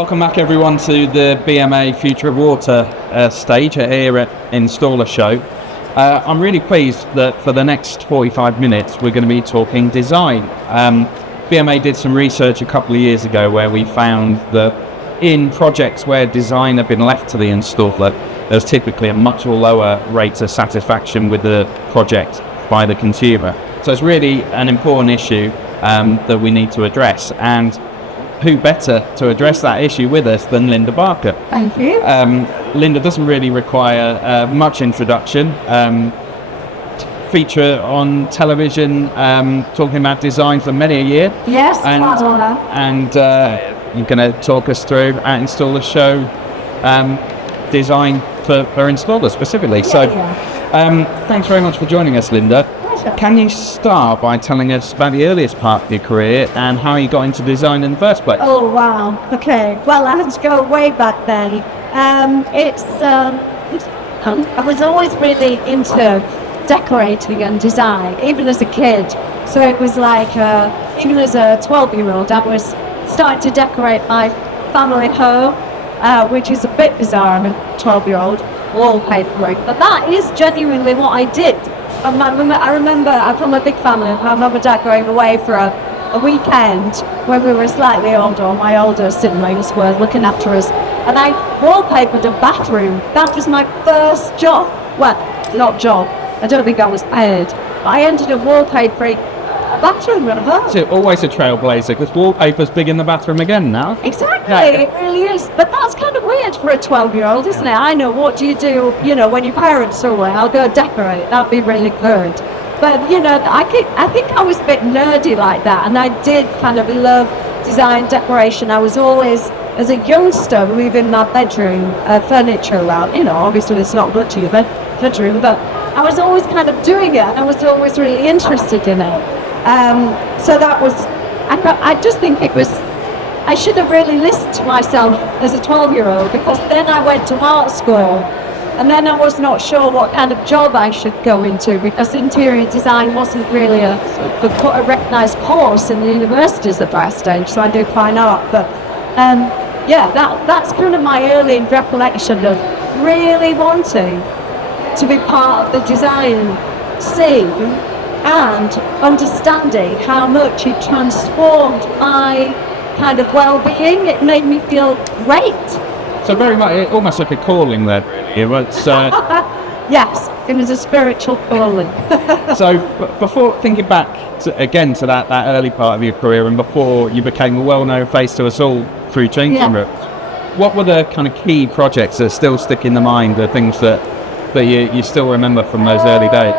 Welcome back everyone to the BMA Future of Water stage here at Installer Show. I'm really pleased that for the next 45 minutes we're going to be talking design. BMA did some research a couple of years ago where we found that in projects where design had been left to the installer, there's typically a much lower rate of satisfaction with the project by the consumer. So it's really an important issue that we need to address, and who better to address that issue with us than Linda Barker. Thank you. Linda doesn't really require much introduction. Feature on television talking about design for many a year. Yes, and you're going to talk us through at Installer Show design for installers specifically. Thanks very much for joining us, Linda. Pleasure. Can you start by telling us about the earliest part of your career and how you got into design in the first place? Oh, wow. Okay. Well, I had to go way back then. I was always really into decorating and design, even as a kid. So it was like, even as a 12-year-old, I was starting to decorate my family home, which is a bit bizarre. I'm a 12-year-old, wallpaper. But that is genuinely what I did. I remember, I'm from a big family. My mum and dad going away for a weekend when we were slightly older. My older siblings were looking after us. And I wallpapered a bathroom. That was my first job. Well, not job. I don't think I was paid. I ended up wallpapering a bathroom with a home. So always a trailblazer, because wallpaper's big in the bathroom again now. Exactly, It really is. But that's kind of weird for a 12-year-old, isn't it? I know, what do you do, when your parents are away? I'll go decorate. That'd be really good. But, I think I was a bit nerdy like that, and I did kind of love design, decoration. I was always, as a youngster, moving my bedroom furniture around. Obviously it's not good to your bedroom, but I was always kind of doing it. I was always really interested in it. So that was, I just think it was, I should have really listened to myself as a 12-year-old, because then I went to art school, and then I was not sure what kind of job I should go into, because interior design wasn't really a recognised course in the universities at that stage, so I did fine art. But that's kind of my early recollection of really wanting to be part of the design scene and understanding how much it transformed my kind of well-being. It made me feel great. So very much, almost like a calling there. It's, yes, it was a spiritual calling. So before thinking back to that early part of your career, and before you became a well-known face to us all through changing rooms, what were the kind of key projects that still stick in the mind, the things that you still remember from those early days?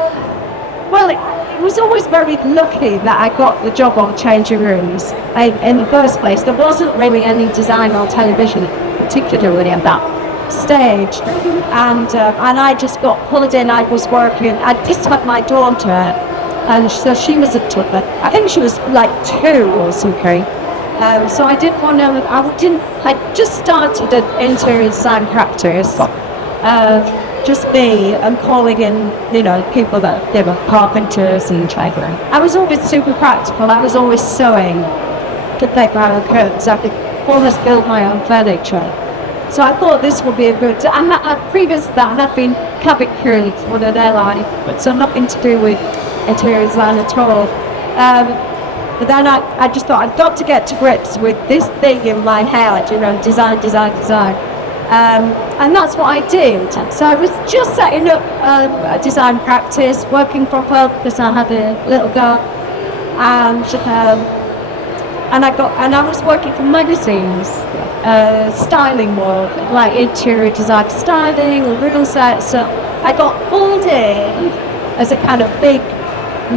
Well, it was always very lucky that I got the job on changing rooms. In the first place, there wasn't really any design on television, particularly at that stage. And I just got pulled in. I was working. I just had my daughter, and so she was a toddler. I think she was like 2 or something. So I didn't want to. I just started an interior design practice. Just me and calling in, people that they were carpenters and tradesmen. I was always super practical. I was always sewing to paper out of curtains. I could almost build my own furniture. So I thought this would be a good. And previous to that, I'd been cabin crew for an airline, but so nothing to do with interior design at all. But then I just thought I'd got to get to grips with this thing in my head, design. And that's what I did. So I was just setting up a design practice, working from home because I had a little girl, and I was working for magazines, styling work, like interior design styling, ribbon sets. So I got pulled in as a kind of big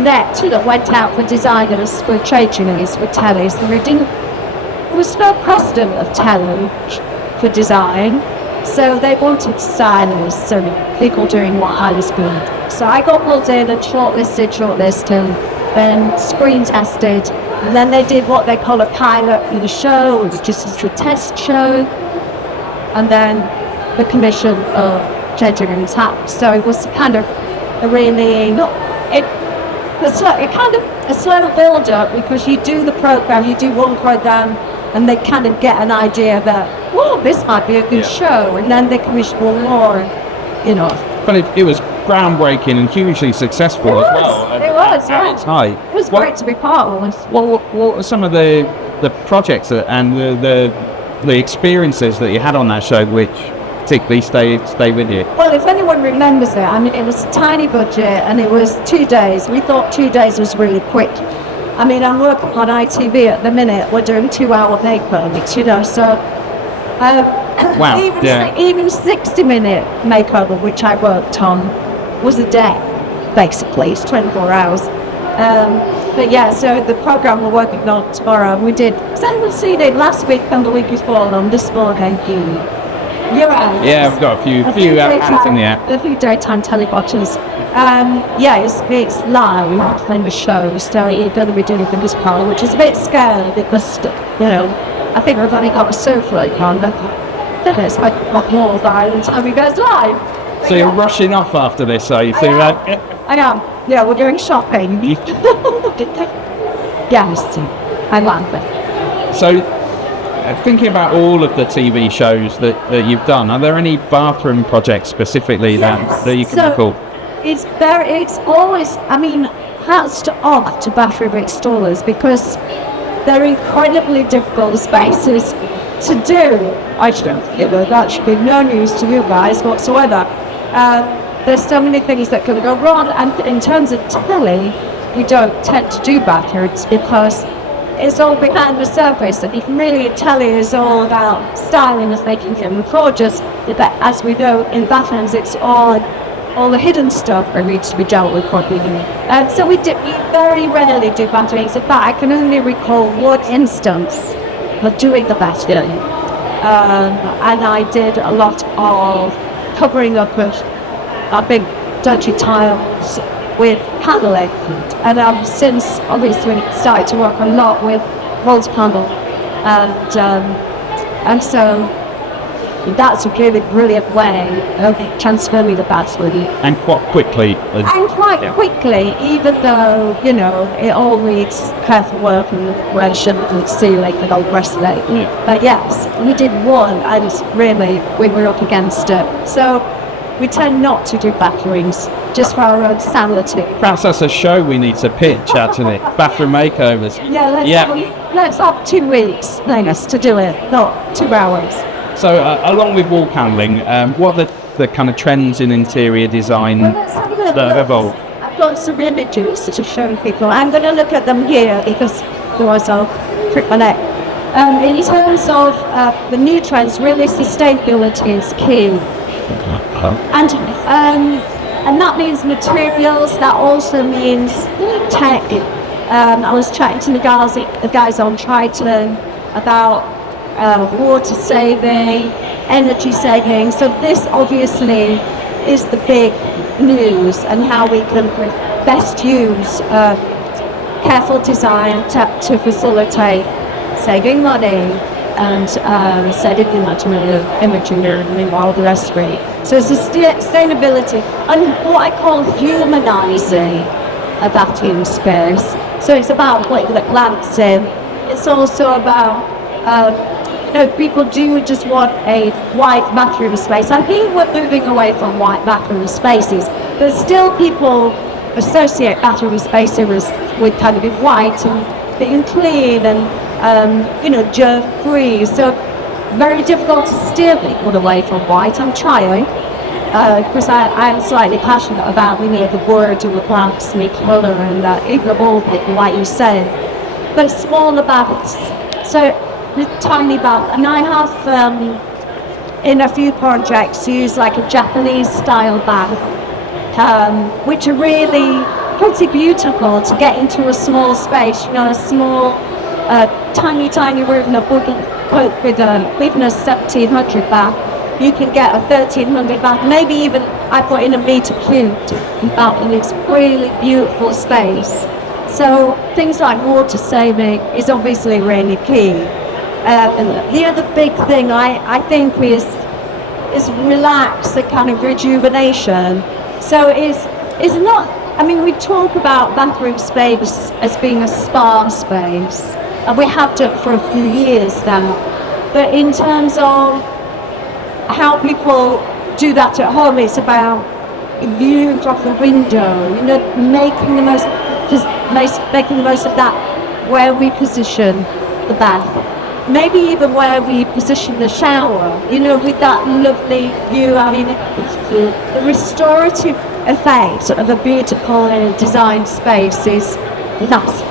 net that went out for designers for changing rooms, for tellies. There was no precedent of telly for design, so they wanted stylists and people doing what I was doing. So I got pulled in and shortlisted, and then screen tested, and then they did what they call a pilot for the show, which is a test show, and then the commission of changing rooms happened. So it was kind of a really a slow build up, because you do the program, you do one program and they kind of get an idea that, oh, this might be a good show, and then they commission more, you know. But it was groundbreaking and hugely successful as well. It was, at its height. It was great to be part of. What were some of the projects and the experiences that you had on that show which particularly stay with you? Well, if anyone remembers it, I mean, it was a tiny budget and it was 2 days. We thought 2 days was really quick. I mean, I'm working on ITV at the minute. We're doing 2-hour makeovers, you know, so wow. even 60-minute makeover, which I worked on, was a day, basically. It's 24 hours. But yeah, so the programme we're working on tomorrow, we did, so seen it last week and the week before on this morning. You're right. Yeah, I've got a few hands in the air. A few daytime telewatchers. Yeah, it's live in the show, so you're going to be doing the this part, which is a bit scary because, you know, I think we've only got a sofa on, but it's like more by the time it goes live. So you're rushing off after this, are you? I am. Yeah, we're going shopping. Yes, I like it. So, thinking about all of the TV shows that you've done, are there any bathroom projects specifically that you can recall? It's always, I mean, hats off to bathroom installers because they're incredibly difficult spaces to do. I don't, you know, that should be no news to you guys whatsoever. There's so many things that can go wrong, and in terms of telly, we don't tend to do bathrooms because it's all behind the surface, and even really telly is all about styling and making them gorgeous. But as we know, in bathrooms, it's all the hidden stuff that needs to be dealt with properly. So we very rarely do bathrooms. In fact, I can only recall one instance of doing the bathroom, and I did a lot of covering up of big dodgy tiles with paneling, and I've since obviously started to work a lot with walls panel, and so that's a really brilliant way of transferring the bathroom. And quite quickly. Quickly, even though, you know, it all needs careful work and decoration and ceiling and all the rest of it. Yeah. But yes, we did one, and really we were up against it. So we tend not to do bathrooms, just for our own sanity. Perhaps that's a show we need to pitch, actually. Bathroom makeovers. Let's have 2 weeks, to do it, not 2 hours. So, along with wall paneling, what are the kind of trends in interior design that have evolved? I've got some images to show people. I'm going to look at them here because otherwise I'll prick my neck. In terms of the new trends, really sustainability is key. And that means materials, that also means tech. I was chatting to the guys on Triton about water saving, energy saving. So this obviously is the big news, and how we can best use careful design to facilitate saving money and saving imagery and all the rest of it. So it's sustainability and what I call humanizing a bathroom space. So it's about putting the plants in. It's also about people do just want a white bathroom space. I think we're moving away from white bathroom spaces, but still people associate bathroom spaces with kind of being white and being clean and germ-free. So very difficult to steer people away from white. I'm trying because I'm slightly passionate about the word and the plants and the colour and even the wallpaper, like you said. But smaller baths. So with tiny bath, and I have in a few projects used like a Japanese style bath, which are really pretty beautiful to get into a small space. A small, tiny room, with even a 1700 bath. You can get a 1300 bath, maybe even I put in a meter cubed bath, and it's really beautiful space. So things like water saving is obviously really key. And the other big thing I think is relax, the kind of rejuvenation. So it's not, I mean, we talk about bathroom space as being a spa space, and we have done for a few years now. But in terms of how people do that at home, it's about view from the window, making the most of that, where we position the bath, maybe even where we position the shower, with that lovely view. I mean, the restorative effect of a beautiful designed space is nice,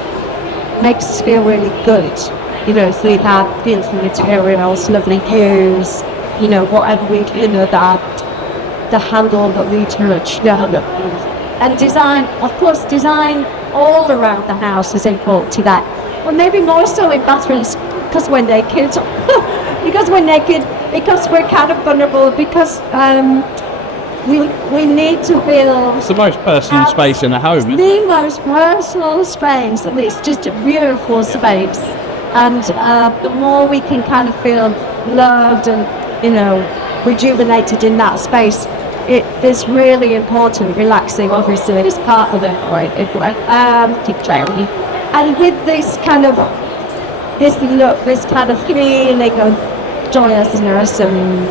makes us feel really good. So we have beautiful materials, lovely hues, whatever we, the handle that we touch, and design, of course, design all around the house is important to that. Well, maybe more so in bathrooms, because we're naked, because we're kind of vulnerable, because we need to feel... It's the most personal space in the home, isn't it? The most personal space, and it's just a beautiful space. And the more we can kind of feel loved and, rejuvenated in that space, it is really important. Relaxing, obviously, is part of it, right? And with this kind of feeling of joyousness and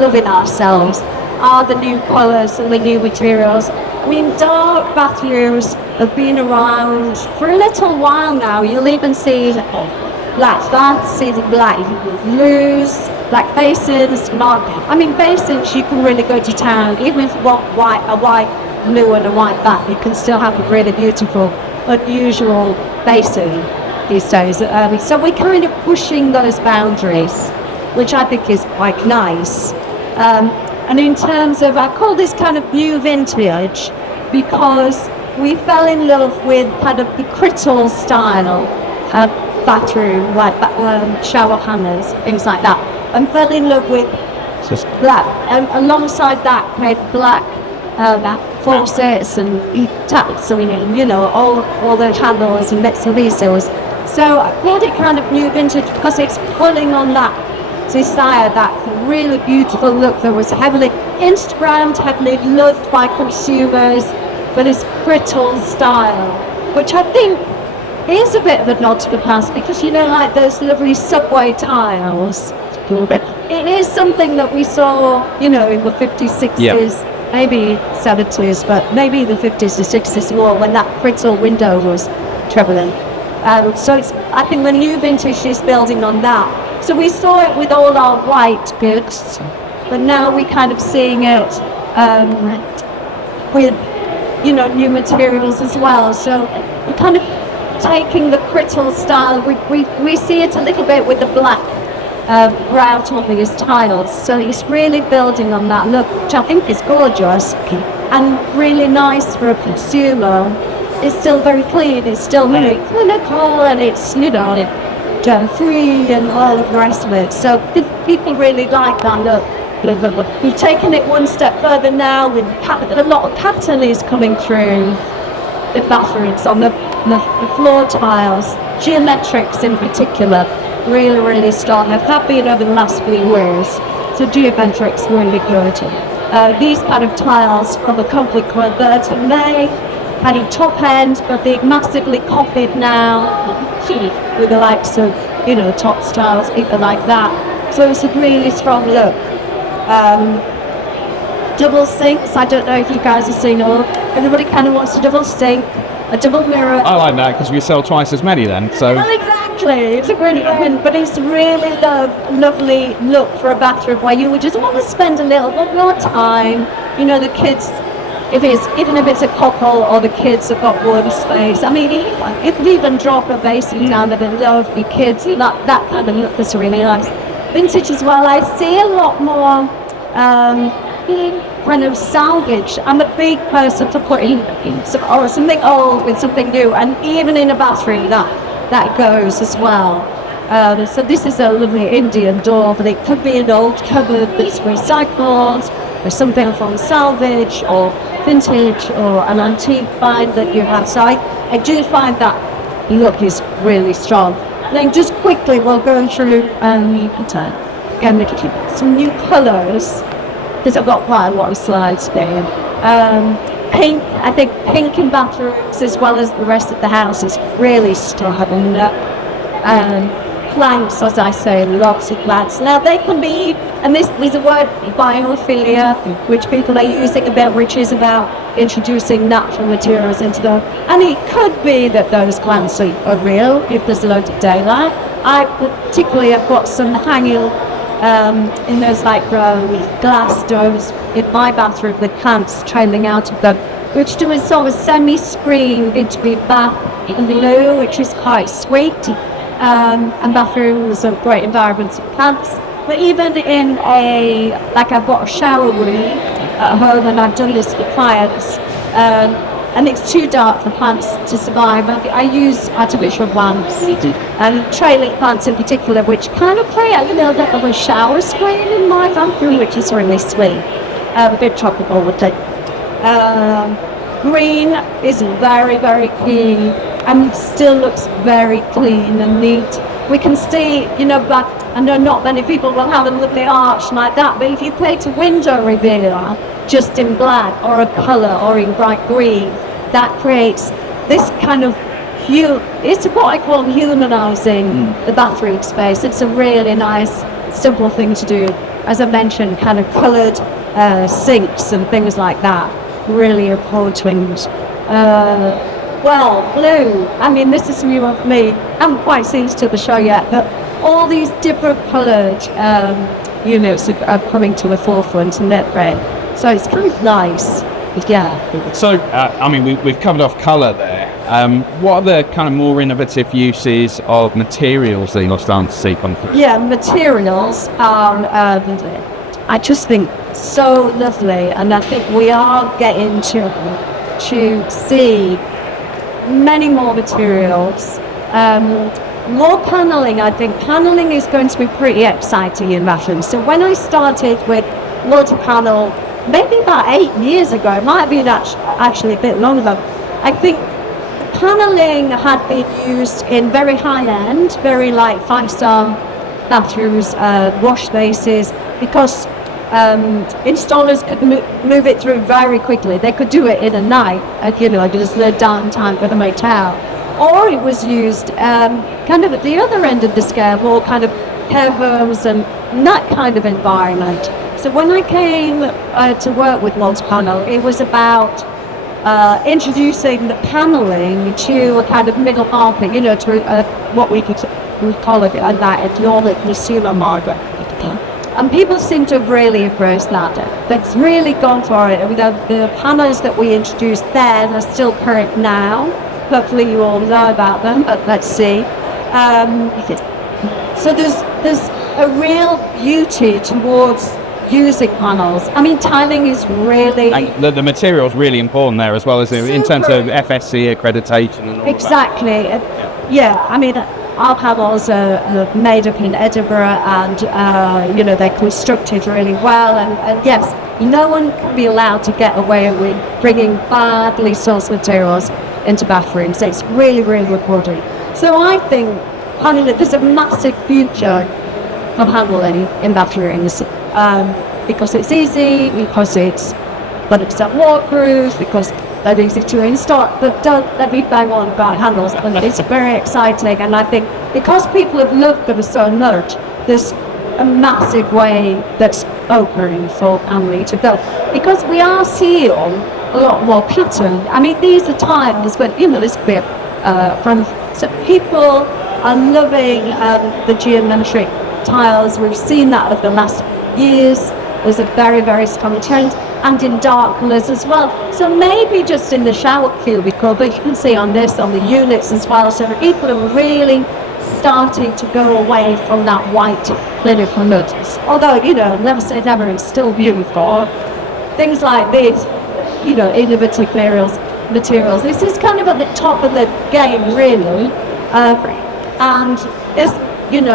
loving ourselves, are the new colours and the new materials. I mean, dark bathrooms have been around for a little while now. You'll even see black baths, black blues, black basins. Basins, you can really go to town. Even if you want a white blue and a white bath, you can still have a really beautiful, unusual basin these days. So we're kind of pushing those boundaries, which I think is quite nice. And in terms of, I call this kind of new vintage, because we fell in love with kind of the Crittall style bathroom, like shower hammers, things like that, and fell in love with black. And alongside that, we had black faucets and taps, so all the handles and bits and pieces. So I called it kind of new vintage because it's pulling on that desire, that really beautiful look that was heavily Instagrammed, heavily loved by consumers, but it's Crittall style, which I think is a bit of a nod to the past, because like those lovely subway tiles. It is something that we saw, in the 50s, 60s, maybe 70s, but maybe the 50s and 60s more, when that Crittall window was prevalent. So I think the new vintage is building on that. So we saw it with all our white goods, but now we're kind of seeing it with, new materials as well. So we're kind of taking the Crittall style. We see it a little bit with the black grout on these tiles. So it's really building on that look, which I think is gorgeous and really nice for a consumer. It's still very clean, it's still very clinical, and it's, germ-free and all of the rest of it. So people really like that look. We've taken it one step further now, with a lot of pattern is coming through the bathrooms on the floor tiles, geometrics in particular, really strong. Have been over the last few years, so geometrics really good. These kind of tiles from a company called Burton May, kind of top end, but they're massively copied now with the likes of, top styles, people like that. So it's a really strong look. Double sinks, I don't know if you guys have seen all. Everybody kind of wants a double sink, a double mirror. I like that because we sell twice as many then. So. Well, exactly, it's a great win, but it's really lovely look for a bathroom where you would just want to spend a little bit more time. The kids, even if it's a couple or the kids have got one space. I mean, if you even drop a basin down there, they love the kids. That kind of look is really nice. Vintage as well. I see a lot more kind of salvage. I'm a big person to put in something old with something new, and even in a bathroom that goes as well. So this is a lovely Indian door, but it could be an old cupboard that's recycled, or something from salvage or vintage or an antique find that you have. So I do find that look is really strong. And then just quickly we'll go through some new colours, because I've got quite a lot of slides there. Pink, I think pink in bathrooms as well as the rest of the house is really starting up. Plants, as I say, lots of plants. Now they can be, and this is a word, biophilia, which people are using about, which is about introducing natural materials into them. And it could be that those plants are real if there's a load of daylight. I particularly have got some hanging in those like glass doors in my bathroom with plants trailing out of them, which do a sort of semi-screen into the bath in blue, which is quite sweet. And bathrooms are great environments for plants. But even in I've got a shower room at home, and I've done this for clients, and it's too dark for plants to survive. I use artificial plants, and trailing plants in particular, which kind of create a little bit of a shower screen in my bathroom, which is really sweet. A bit tropical with it. Green is very, very key, and still looks very clean and neat. We can see, but I know not many people will have a lovely arch like that, but if you paint a window revealer just in black or a colour or in bright green, that creates this kind of it's what I call humanising the bathroom space. It's a really nice, simple thing to do. As I mentioned, kind of coloured sinks and things like that really important. Well, blue, I mean, this is new of me. I haven't quite seen to the show yet, but all these different coloured units are coming to the forefront in that red. So it's kind of nice, yeah. So, we've covered off colour there. What are the kind of more innovative uses of materials that you're starting to see come through? Yeah, materials are, I just think, so lovely, and I think we are getting to see many more materials. More paneling. I think paneling is going to be pretty exciting in bathrooms. So when I started with multi-panel, maybe about 8 years ago, it might have been actually a bit longer, I think paneling had been used in very high-end, very like 5-star bathrooms, wash bases, because installers could move it through very quickly. They could do it in a night, just the downtime for the motel. Or it was used kind of at the other end of the scale, more kind of care homes and that kind of environment. So when I came to work with multi-panel, it was about introducing the paneling to a kind of middle market, to what we call it at that economic consumer market. And people seem to have really embraced that. They've really gone for it. The panels that we introduced then are still current now. Hopefully you all know about them, but let's see. So there's a real beauty towards using panels. I mean, tiling is really... And the material is really important there as well, as in terms of FSC accreditation and all exactly. Yeah, I mean, our panels are made up in Edinburgh, and they're constructed really well, and yes, no one can be allowed to get away with bringing badly sourced materials into bathrooms. It's really, really important. So I think there's a massive future of handling in bathrooms, because it's easy, because it's waterproof, because they're easy to install. But don't let me bang on about handles. It's very exciting, and I think because people have loved them so much, there's a massive way that's open for family to go, because we are seeing a lot more pattern. I mean, these are times when this bit so people are loving the geometric tiles. We've seen that over the last years. There's a very, very strong trend, and in dark colours as well. So maybe just in the shower cubicle, but you can see on the units as well. So people are really starting to go away from that white clinical notice. Although, never say never, it's still beautiful. Things like these, innovative materials. This is kind of at the top of the game, really. And it's,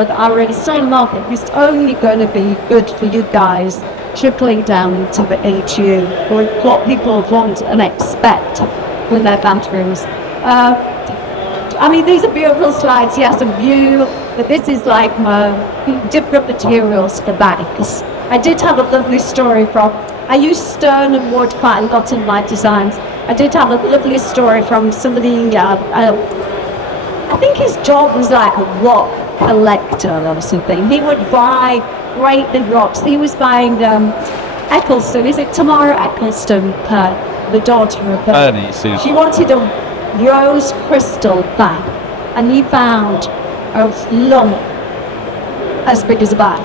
our external market is only going to be good for you guys, trickling down to the HU, or what people want and expect with their bathrooms. These are beautiful slides, yes, and view, but this is like different materials for bags. I did have a lovely story I use stone and wood quite a lot in my designs. I did have a lovely story from somebody I think his job was like a rock collector or something. He would buy great big rocks. He was buying Eccleston, is it Tamara Eccleston, the daughter of she wanted a rose crystal bath, and he found a lump as big as a bag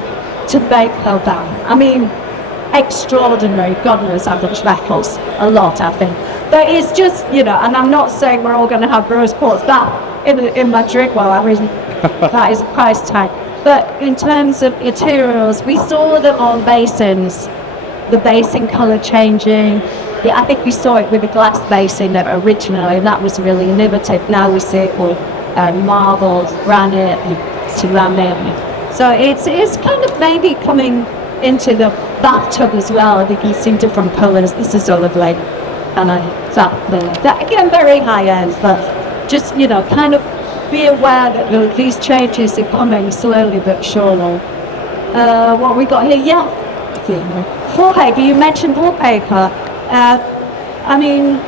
to make her bath. I mean, extraordinary. God knows how much metals. A lot, I think. But it's just, and I'm not saying we're all going to have rose quartz bath in Madrid. Well, I mean, that is a price tag. But in terms of materials, we saw them on basins, the basin colour changing. Yeah, I think we saw it with a glass basin originally, and that was really innovative. Now we see it with marble, granite, ceramic. So it's kind of maybe coming into the bathtub as well. I think you see different colours. This is lovely, and that again very high end, but just kind of be aware that these changes are coming slowly but surely. What we got here? Yeah, wallpaper. You mentioned wallpaper. I mean,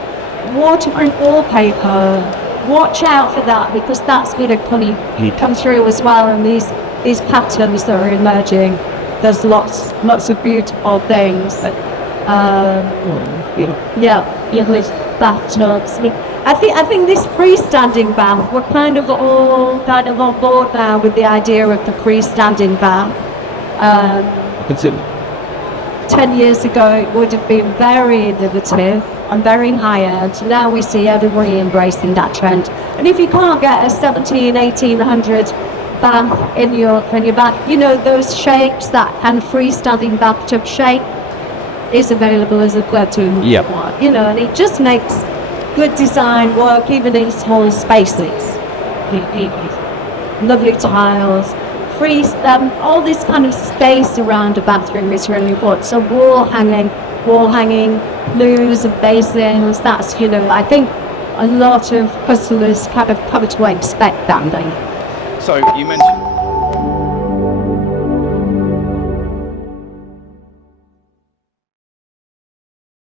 waterproof wallpaper. Watch out for that, because that's going to come through as well. And these patterns that are emerging. There's lots of beautiful things. Bathtubs. I think this freestanding bath, we're kind of all on board now with the idea of the freestanding bath. 10 years ago, it would have been very innovative and very high-end. Now we see everybody embracing that trend. And if you can't get a 1800 bath in your bath, those shapes, that kind of freestanding bathtub shape is available as a platoon. Yep. And it just makes good design work even in small spaces. Lovely tiles. All this kind of space around a bathroom is really important. So wall hanging, loos of basins, that's, I think a lot of customers kind of come to expect that thing. So you mentioned